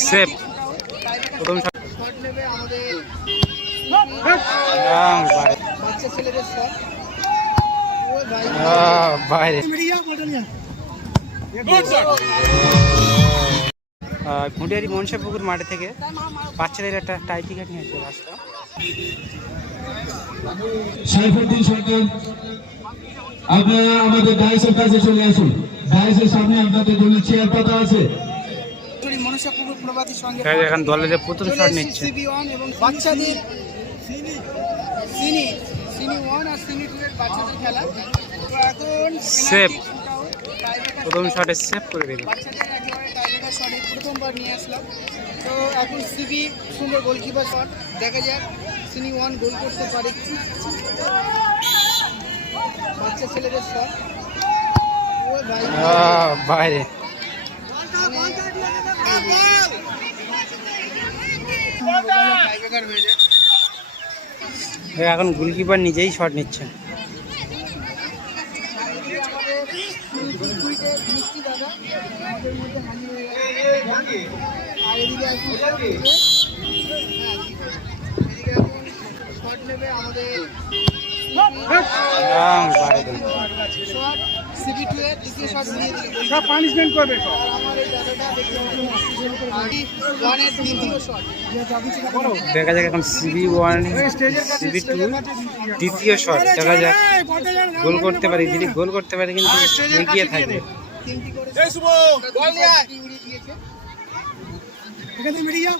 Safe. প্রথম আহ, বাইরে আহ, খুঁটিয়ারি মনসাপুকুর মাঠে থেকে বাচ্চাদের একটা টাই টিকেট নিয়েছে রাস্তা সাইফুদ্দিন সরকার আপনারা আমাদের ডাইসের কাছে চলে আসুন। ডাইসের সামনে আপনাদের জন্য চেয়ার পাতা আছে। মনসাপুকুর প্রভাতির সঙ্গে দেখা যায় এখন দলের প্রথম শট নিচ্ছে। সিবি ওয়ান এবং বাচ্চাদের সিনি সিনি ওয়ান আর সিনি টু এর বাচ্চাদের খেলা। এখন tiebreaker প্রথম শটে সেভ করে দিল বাচ্চাদের একেবারে টাইব্রেকার শটে প্রথমবার নিয়ে আসলাম তো এখন সিবি সুন্দর গোলকিপার শট দেখা যাক সিনি ওয়ান গোল করতে পারে কি। বাচ্চা ছেলেদের শট ও ভাই। বাইরে টাইব্রেকার হয়ে যায় এ এখন গোলকিপার নিজেই শট নিচ্ছে মিষ্টি দাদা আমাদের মধ্যে হানি হয়ে গেছে আর এদিকে এখন হ্যাঁ, এদিকে এখন শট নেবে আমাদের আহ, বাইরে শট সিপি টু এর দ্বিতীয় গোলকিপার নিজেই শট নিচ্ছে পানিশমেন্ট করবে আমার দেখা যাক এখন সিবি ওয়ান সিবি টু দ্বিতীয় শট দেখা যাক। গোল করতে পারে যদি গোল করতে পারে কিন্তু এগিয়ে থাকবে। তিনটি করে বল নিয়ে আয়। উড়িয়ে এখানে মিডিয়া